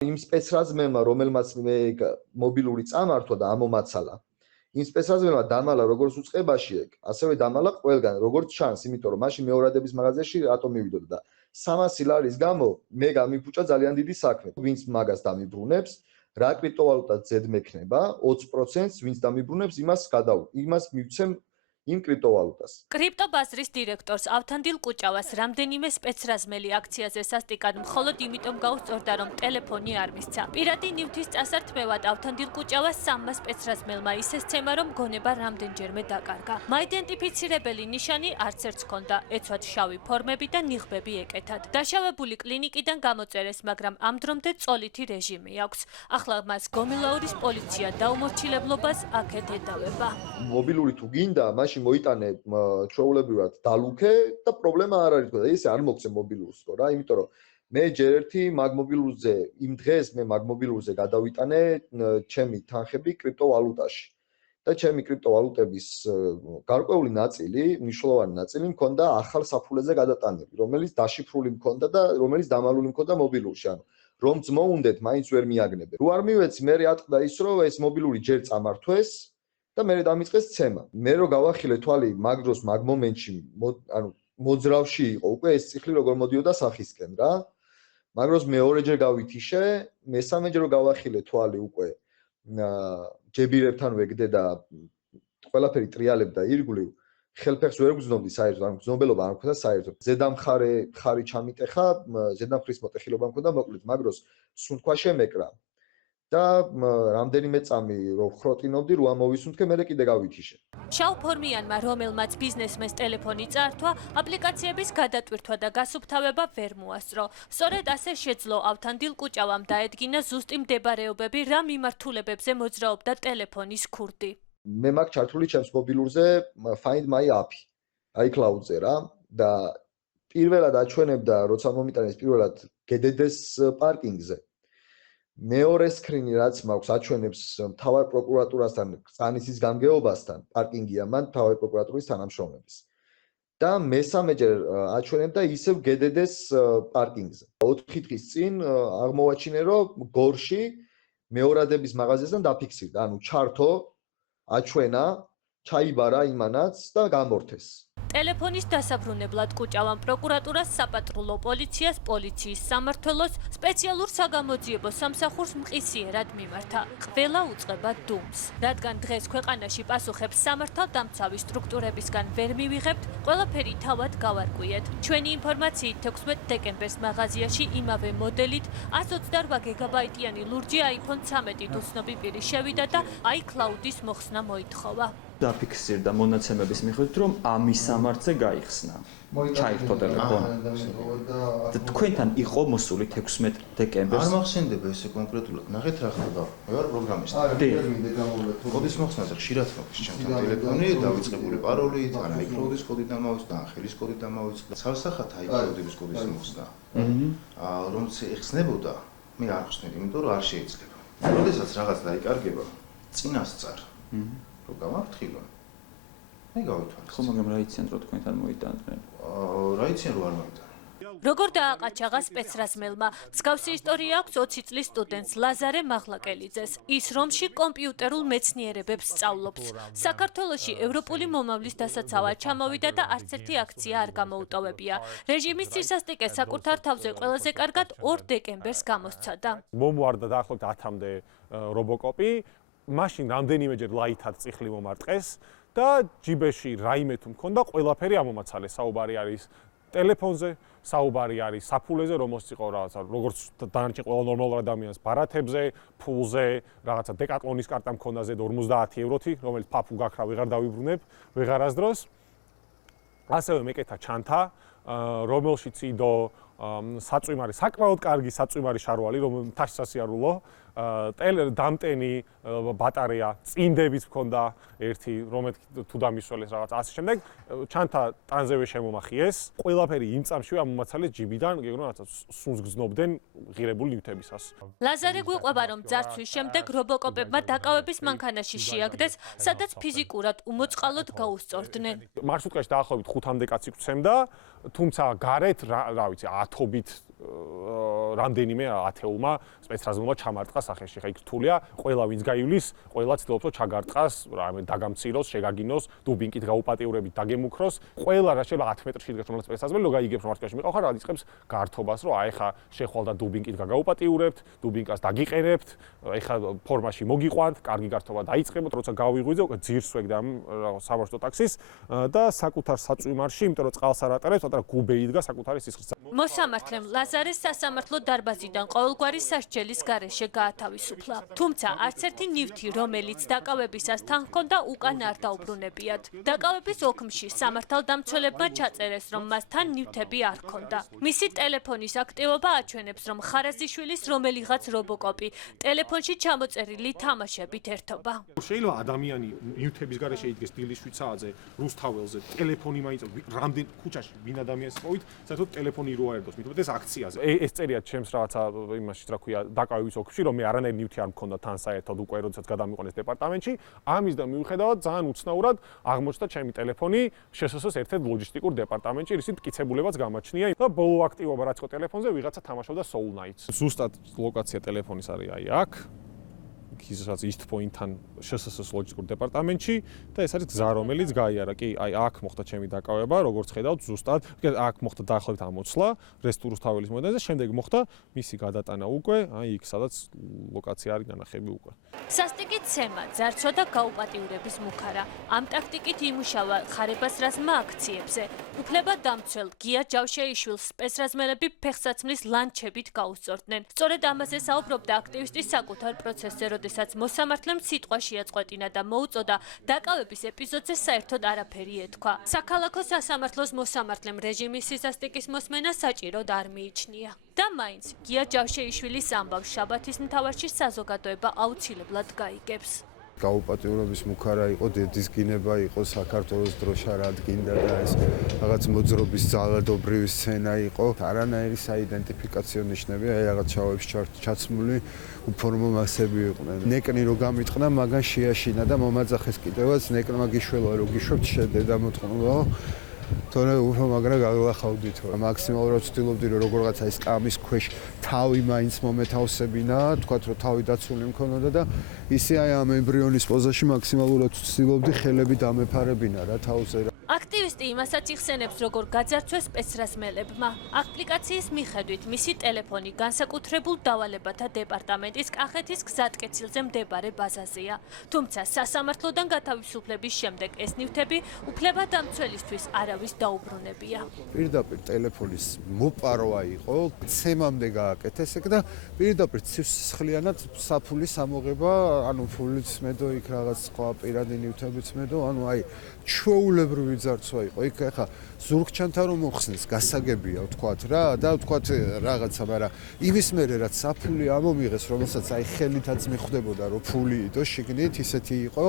იმ სპეცრაზმელმა, რომელმაც მე მობილური წამართვა და ამომაცალა, იმ სპეცრაზმელმა დამალა როგორც უწყებაში ეგ, ასევე დამალა ყველგან, როგორც ჩანს, იმიტომ რომ მაშინ მეორადების მაღაზიაში რატო მივიდოდა და 300 ლარის გამო მე გამიფუჭა ძალიან დიდი საქმე. ვინც მაგას დამიბრუნებს, რა კრიპტოვალუტა ზედ მექნება, 20%-ს ვინც დამიბრუნებს, იმას მივცემ იმ კრიპტოვალუტას. კრიპტობაზრის დირექტორს ავთანდილ კუჭავას რამდენიმე სპეცრაზმელი აქციაზე სასტიკად მხოლოდ იმიტომ გაუსწორდა, რომ ტელეფონი არ მისცა. პირადი ნივთის წასართმევად ავთანდილ კუჭავას 3 სპეცრაზმელმა ისე სცემა, რომ გონება რამდენჯერმე დაკარგა. მაიდენტიფიცირებელი ნიშანი არც ერთს ჰქონდა, ეცვად შავი ფორმები და ნიღბები ეკეთათ. დაშავებული კლინიკიდან გამოწერეს, მაგრამ ამ დრომდე წოლითი რეჟიმი აქვს. ახლა მას გომელაურის პოლიცია დაუმორჩილებლობას აქეთ ედავება. მობილური თუ გინდა, მაშინ მოიტანე ჩვეულებრივად დალუქე და პრობლემა არ არის, და ესე არ მოგცე მობილურს ხო რა, იმიტომ რომ მე ჯერ ერთი მაგმობილურზე იმ დღეს მე მაგმობილურზე გადავიტანე ჩემი თანხები კრიპტოვალუტაში და ჩემი კრიპტოვალუტების გარკვეული ნაწილი, მნიშვნელოვანი ნაწილი მქონდა ახალ საფულეზე გადატანილი, რომელიც დაშიფრული მქონდა და რომელიც დამალული მქონდა მობილურში, ანუ რომ ძმოუნდეთ, მაინც ვერ მიაგნებენ. რო არ მივეცი, მე ატყდა ის, რომ ეს მობილური ჯერ წამართვეს და მე დამიწყეს ცემა. მე რო გავახილე თვალი მაგ დროს მაგ მომენტში, ანუ მოძრავში იყო უკვე ეს ციხლი როგორ მოდიოდა სახისკენ რა. მაგ დროს მეორეჯერ გავითიშე, მესამეჯერ რო გავახილე თვალი უკვე ჯებირებთან ვეგდე და ყველაფერი ტრიალებდა ირგვლივ, ხელფეხს ვერ გძნობდი საერთოდ, ანუ გზნობელობა არ მქონდა საერთოდ. ზედამხარე ხარი ჩამიტეხა, ზედამხრის მოტეხილობა მქონდა, მოკლედ მაგ დროს სუნთქვა შემეკრა. და რამდენიმე წამი რო ხროტინობდი, რო ამოვისუნთქე, მე კიდე გავითიშე. შავფორმიანმა, რომელმაც ბიზნესმენს ტელეფონი წართვა, აპლიკაციების გადატვირთვა და გასუფთავება ვერ მოასწრო. სწორედ ასე შეძლო ავთანდილ კუჭავამ დაედგინა ზუსტი მდებარეობები, რა მიმართულებებზე მოძრაობდა ტელეფონის ქურდი. მე მაგ ჩართული ჩემს მობილურზე Find My App, iCloud-ზე რა და პირველად აჩვენებდა, როცა მომიტანეს პირველად GDD-ს პარკინგზე. მეორე სკრინი რაც მაქვს აჩვენებს მთავარ პროკურატურასთან წანისის გამგეობასთან, პარკინგია მან მთავარ პროკურატურის თანამშრომლების. და მესამეჯერ აჩვენებდა ისევ GDD-ს პარკინგზე. 4 დღის წინ აღმოვაჩინე, რომ გორში მეორადების მაღაზიასთან დაფიქსირდა, ანუ ჩართო, აჩვენა, ჩაიბარა იმანაც და გამორთეს. ტელეფონის დასაბრუნებლად კუჭავამ პროკურატურას, საპატრულო პოლიციას, პოლიციის სამმართველოს, სპეციალურ საგამოძიებო სამსახურს მყისიერად მიმართა. ყველა უწყება დუმს. რადგან დღეს ქვეყანაში პასუხებს სამართალდამცავი სტრუქტურებისგან ვერ მივიღებთ, ყველაფერი თავად გავარკვიეთ. ჩვენი ინფორმაციით 16 დეკემბერს მაღაზიაში იმავე მოდელით 128 გიგაბაიტიანი ლურჯი iPhone 13 უცნობი პირი შევიდა და iCloud-ის მოხსნა მოითხოვა. დაფიქსირდა მონაცემების მიხედვით, რომ ამის სამართზე გაიხსნა. ჩაირთო ტელეფონი. და თქვენთან იყო მოსული 16 დეკემბერს. არ მახსენდება ესე კონკრეტულად. ნახეთ რა ხდება. მე ვარ პროგრამისტი. კოდის მოხსნაზე ხშირად მოხდეს ჩემთან ტელეფონი, დავიწყებული პაროლით, ან iCloud-ის კოდი დამავიწყდა, ან ხელის კოდი დამავიწყდა. სალსახად iCloud-ის კოდის მოხსნა. რომც ეხსნებოდა, მე არ ხსნით, იმიტომ რომ არ შეიძლება. როდესაც რაღაც დაიკარგება, წინასწარ გავაფრთხილო. მე გავითვალე. ხო, მაგრამ რა იციან რომ თქვენთან მოიტანდნენ? რა იციან რომ არ მოიტანენ? როგორ დააყაჩაღა სპეცრაზმელმა? მსგავსი ისტორია აქვს 20 წლის სტუდენტს ლაზარე მაღლაკელიძეს. ის რომში კომპიუტერულ მეცნიერებებს სწავლობს. საქართველოში ევროპული მომავლის დასაცავად ჩამოვიდა და არც ერთი აქცია არ გამოუტოვებია. რეჟიმის ცისასტიკე საკუთარ თავზე ყველაზე კარგად 2 დეკემბერს გამოსცადა. მომვარდა დაახლოებით 10-მდე რობოკოპი. მაშინ რამდენიმეჯერ ლაითად წიხლი მომარტყეს და ჯიბეში რაიმე თუ მქონდა, ყველაფერი ამომაცალეს. საუბარი არის ტელეფონზე, საუბარი არის საფულეზე, რომელსაც იყო რაღაცა, როგორც დანარჩენ ყველა ნორმალურ ადამიანს, ბარათებზე, ფულზე, რაღაცა დეკატლონის კარტა მქონდა ზედ 50 ევროთი, რომელიც ფაფუ გაქრა ვეღარ დავიბრუნებ, ვეღარასდროს. ასევე მეკეთა ჩანთა, რომელშიც იდო საწვიმარი, საკმაოდ კარგი საწვიმარი შარვალი, რომელიც თაშსასიარულო, დამტენი ბატარეა, წინდებით მქონდა ერთი, რომელიც თუ დამისველეს რაღაც ასე შემდეგ, ჩანთა ტანზევე შემომახიეს. ყველაფერი იმ წამშივე ამომაცალეს ჯიბიდან, გეგმო რაცა სუნს გზნობდნენ ღირებული ნივთებისას. ლაზარე გვიყვება, რომ ძარცვის შემდეგ რობოკოპებმა დაკავების მანქანაში შეაგდეს, სადაც ფიზიკურად უმოწყალოდ გაუსწორდნენ. მარშრუტკაში დაახლოებით 5-მდე კაცი გვცემდა, თუმცა გარეთ, რა ვიცი, 10-ობით რამდენიმე ათეულმა სპეცრაზულმა ჩამარტყა სახეში. ხა იქ რთულია, ყველა ვინც გაივლის, ყველა ცდილობს რომ ჩაგარტყას, რამე დაგამციროს, შეგაგინოს, დუბინკით გაუპატიურებით დაგემუქროს. ყველა რა შეიძლება 10 მეტრში იდგეს რომელიც სპეცრაზული, რო გაიგებს რომ მარშრუტკაში მიყავ ხარ, აიწყებს გართობას, რომ აი ხა შეხვალდა დუბინკით გაგაუპატიურებთ, დუბინკას დაგიყერებთ, აი ხა ფორმაში მოგიყვანთ, კარგი გართობა დაიწყებოთ, როცა გავიღვიძე, უკვე ძირს ვეგდა სამარშრუტო ტაქსის და საკუთარ საწვიმარში, იმიტომ რომ წყალს არ ატარებს, პატარა გუბე იდგა საკუთარი სისხლის. მოსამართლემ ლაზარეს სასამართლო დარბაზიდან ყოველგვარი სასჯელის გარეშე გაათავისუფლა. თუმცა არც ერთი ნივთი, რომელიც დაკავებისას თან ჰქონდა, უკან არ დაუბრუნებიათ. დაკავების ოქმში სამართალდამცველებმა ჩაწერეს, რომ მას თან ნივთები არ ჰქონდა. მისი ტელეფონის აქტივობა აჩვენებს, რომ ხარაზიშვილის რომელიღაც რობოკოპი ტელეფონში ჩამოწერილი თამაშებით ერთობა. შეიძლება ადამიანი ნივთების გარეშე იდგეს დილის 7 საათზე, რუსთაველზე, ტელეფონი მაინც რამდენ ქუჩაში ვინ ადამიანს პოვით, საერთოდ ტელეფონი რო აერდოს, მithom ეს აქციაზე. ეს წერია ჩემს რაღაცა იმაში, რა ქვია, დაკავების ოქში, რომ მე არანაირი ნივთი არ მქონდა თან საერთოდ უკვე როდესაც გადამიყვანეს დეპარტამენტში. ამის და მიუხედავად ძალიან უცნაურად აღმოჩნდა ჩემი ტელეფონი შსს ერთ-ერთ ლოჯისტიკურ დეპარტამენტში, რის პკიცებულებაც გამაჩნია და ბოლო აქტივობა რაც იყო ტელეფონზე, ვიღაცა თამაშობდა Soul Knights. ზუსტად ლოკაცია ტელეფონის არის აი აქ. ისაც East Point-თან შსს ლოჯისტიკურ დეპარტამენტში და ეს არის გზა, რომელიც გაიარა. კი, აი აქ მოხდა ჩემი დაკავება, როგორც ხედავთ, ზუსტად. აქ მოხდა დაახლოებით ამოცვლა რუსთაველის მოედანზე, შემდეგ მოხდა მისი გადატანა უკვე, აი იქ, სადაც ლოკაცია არის განახები უკვე. სასტიკით ცემა, ძარცვა და გაუპატიურების მუქარა. ამ ტაქტიკით იმუშავა ხარებასრაზმა აქციებზე. უფლებადამცველ გია ჯავშეიშვილს სპეცრაზმელები ფეხსაცმლის ლანჩებით გაუსწორდნენ. სწორედ ამაზე საუბრობდა აქტივისტი საკუთარ პროცესზე, როდესაც მოსამართლემ სიტყვა შეაწყვეტინა და მოუწოდა დაკავების ეპიზოდზე საერთოდ არაფერი ეთქვა. საქალაქო სასამართლოს მოსამართლემ რეჟიმის სისასტიკის მოსმენა საჭიროდ არ მიიჩნია. და მაინც გია ჯავშეიშვილის ამბავს შაბათის მთავარში საზოგადოება აუცილებლად გაიგებს. გაუპატიურების მუქარა იყო, დედისგინება იყო, საქართველოს დროშა რადგინდა და ეს რაღაც მოძრობის ძალადობრივი სცენა იყო. არანაირი საიდენტიფიკაციო ნიშნები, აი რაღაც ჩავებს ჩაცმული უფორმო მასები იყვნენ. ნეკნი რო გამიტყნა, მაგან შეაშინა და მომაძახეს კიდევაც, ნეკნმა გიშველა რო გიშვებთ შედედა მოთხოვნა. თორე უფრო მაგრა გაგლახავდით. მაქსიმალურად ვცდილობდი რომ როგორღაცა ის კამის ქვეშ თავი მაინც მომეთავსებინა, თქვათ რომ თავი დაცული მქონოდა და ისე აი ამ ემბრიონის პოზაში მაქსიმალურად ვცდილობდი ხელები დამეფარებინა რა თავზე. აქტივისტი იმასაც იხსენებს, როგორ გაძარცვეს სპეცრაზმელებმა. აპლიკაციის მიხედვით მისი ტელეფონი განსაკუთრებულ დავალებათა დეპარტამენტის კახეთის გზატკეცილზე მდებარე ბაზაზეა. თუმცა სასამართლოდან გათავისუფლების შემდეგ ეს ნივთები უფლებადამცველისთვის არავის დაუბრუნებია. პირდაპირ ტელეფონის მოპარვა იყო, ცემამდე გააკეთეს ეგ და პირდაპირ ცისხლიანად საფულის ამოღება, ანუ ფულიც მედო იქ რაღაც სხვა პირადი ნივთებიც მედო, ანუ აი ჩვეულებრივი ძარცვა იყო. იქ ახლა ზურგჩანთა რომ მოხსნეს, გასაგებია ვთქვათ რა და ვთქვათ რაღაცა, მაგრამ იმის მერე რაც საფული ამომიღეს, რომელსაც აი ხელითაც მიხვდებოდა რომ ფული იდო შიგნით, ისეთი იყო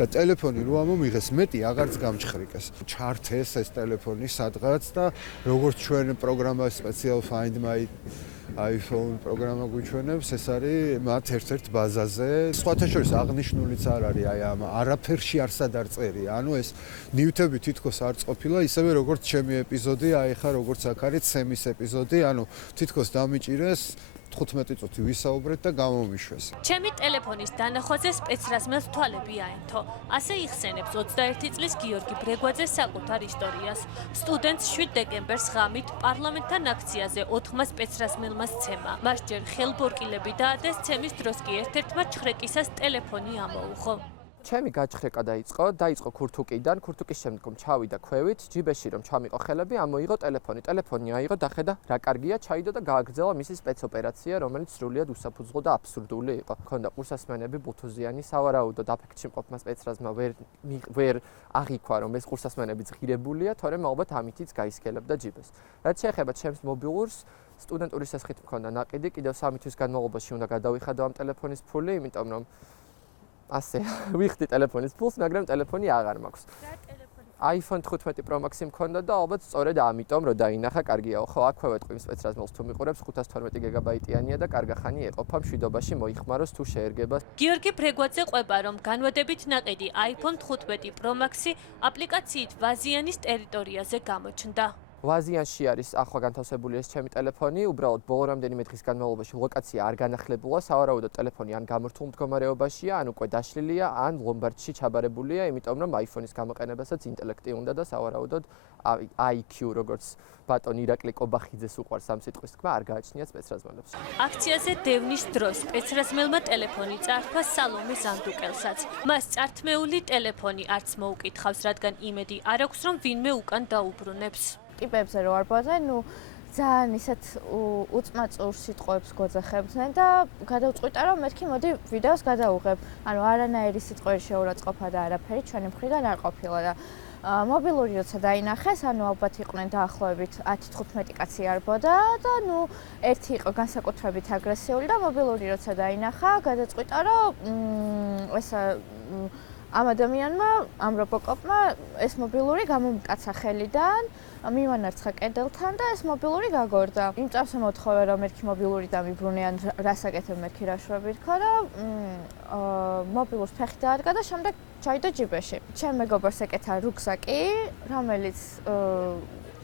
და ტელეფონი რო ამომიღეს, მეტი აღარც გამჩხრიკეს. ჩართეს ეს ტელეფონი სადღაც და როგორც ჩვენ პროგრამა Special Find My iPhone პროგრამა გვიჩვენებს, ეს არის მათ ერთ-ერთ ბაზაზე. სხვათა შორის აღნიშნულიც არ არის, აი ამ არაფერში არ სადარწერია. ანუ ეს ნივთები თითქოს არ წყოფილა, ისევე როგორც ჩემი ეპიზოდი, აი ხა როგორც აქ არის ცემის ეპიზოდი, ანუ თითქოს დამიჭირეს 15 წუთი ვისაუბრეთ და გამომიშვეს. ჩემი ტელეფონის დანახვაზე სპეცრაზმელს თვალები აენთო. ასე იხსენებს 21 წლის გიორგი ბრეგვაძე საკუთარ ისტორიას. სტუდენტს 7 დეკემბერს ღამით პარლამენტთან აქციაზე 4 სპეცრაზმელმა სცემა. მას ჯერ ხელბორკილები დაადეს, ცემის დროს კი ერთ-ერთმა ჩხრეკისას ტელეფონი ამოუხო. ჩემი გაჩხრეკა დაიწყო ქურთუკიდან, ქურთუკის შემდგომ ჩავიდა ქვევით, ჯიბეში რომ ჩამიყო ხელები, ამოიღო ტელეფონი. ტელეფონი აიღო, დახედა რა კარგია, ჩაიდო და გააგრძელა მისი სპეცოპერაცია, რომელიც სრულიად უსაფუძვლო და აბსურდული იყო. ქონდა ყურსასმენები ბუთუზიანი, სავარაუდოდ აფექტში მყოფმა სპეცრაზმა ვერ აღიქვა, რომ ეს ყურსასმენები ღირებულია, თორემ ალბათ ამითიც გაისქელებდა ჯიბეს. რაც შეეხება ჩემს მობილურს, სტუდენტური სესხით მქონდა ნაყიდი, კიდევ 3 თვის განმავლობაში უნდა გადავიხადო ამ ტელეფონის ფული, იმიტომ რომ ასე ვიხდი ტელეფონის ფულს, მაგრამ ტელეფონი აღარ მაქვს. iPhone 15 Pro Max-ი მქონდა და ალბათ სწორედ ამიტომ რომ დაინახა, კარგიაო, ხო, აქვე ვეთყვი იმ სპეცრაზმელს თუ მიყურებს 512 გიგაბაიტიანია და კარგა ხანი ეყოფა მშვიდობაში მოიხმაროს თუ შეერგება. გიორგი ფრეგვაძე ყვება, რომ განვადებით ნაყიდი iPhone 15 Pro Max-ი აპლიკაციით ვაზიანის ტერიტორიაზე გამოჩნდა. ვაზიანში არის ახლა განთავსებული ეს ჩემი ტელეფონი, უბრალოდ ბოლო რამდენიმე დღის განმავლობაში ლოკაცია არ განახლებულა, სავარაუდოდ ტელეფონი ან გამორთულ მდგომარეობაშია, ან უკვე დაშლილია, ან ლომბარდში ჩაბარებულია, იმიტომ რომ iPhone-ის გამოყენებასაც ინტელექტი უნდა და სავარაუდოდ IQ, როგორც ბატონ ირაკლი კობახიძეს უყვარს ამ სიტყვის თქმა, არ გააჩნია სპეცრაზმელებს. აქციაზე დევნის დროს სპეცრაზმელმა ტელეფონი წარქვა სალომე ზანდუკელსაც. მას წართმეული ტელეფონი არც მოუკითხავს, რადგან იმედი არ აქვს, რომ ვინმე უკან დაუბრუნებს. ტიპებზე რო არბოზე, ძალიან ისეთ უწმაწურ სიტყვებს გვოძახებდნენ და გადავწყვიტა, რომ მეთქი მოდი ვიდეოს გადავუღებ. ანუ არანაირი სიტყვების შეურაცხყოფა და არაფერი ჩვენი მხრიდან არ ყოფილა და მობილური როცა დაინახეს, ანუ ალბათ იყვნენ დაახლოებით 10-15 კაცი არბოდა და ერთი იყო განსაკუთრებით აგრესიული და მობილური როცა დაინახა, გადაწყვიტა, რომ ამ ადამიანმა, ამ რობოკოპმა ეს მობილური გამომკაცა ხელიდან, მივანარცხა კედელთან და ეს მობილური გაგორდა. იმ წამს მოთხოვე, რომ მერქი მობილური დამიბრუნე, ან რას აკეთებ მერქი რა შვები თქვა და მობილურს ფეხი დაადგა და შემდეგ ჩაიდო ჯიბეში. ჩემ მეგობარს ეკეთა რუქსაკი, რომელიც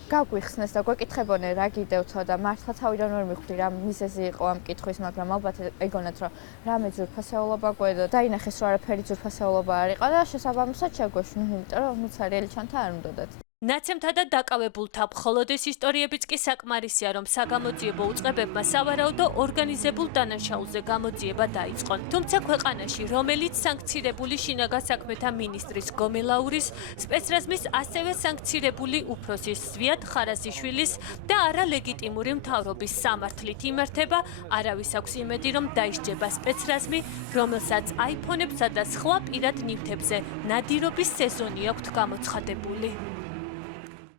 გაგვიხსნეს და გვეკითხებოდნენ რა გიდევთო და მართლა თავიდან ვერ მიხვდი რა მიზეზი იყო ამ კითხვის, მაგრამ ალბათ ეგონათ რომ რამე ძვირფასეულობა გვედა. დაინახეს რომ არაფერი ძვირფასეულობა არ იყო და შესაბამისად შეგვეშვა, იმიტომ რომ ცარიელი ჩანთა არ უნდათ. ნაცემთა და დაკავებულთა მხოლოდ ეს ისტორიებიც კი საკმარისია, რომ საგამოძიებო უწყებებმა სავარაუდო ორგანიზებულ დანაშაულზე გამოძიება დაიწყონ. თუმცა ქვეყანაში, რომელიც სანქცირებული შინაგან საქმეთა მინისტრის გომელაურის, სპეცრაზმის ასევე სანქცირებული უფროსის ზვიად ხარაზიშვილის და არალეგიტიმური მთავრობის სამართლით იმართება, არავის აქვს იმედი, რომ დაიშჯება სპეცრაზმი, რომელსაც iPhone-ებსა და სხვა პირად ნივთებზე ნადირობის სეზონი აქვთ გამოცხადებული.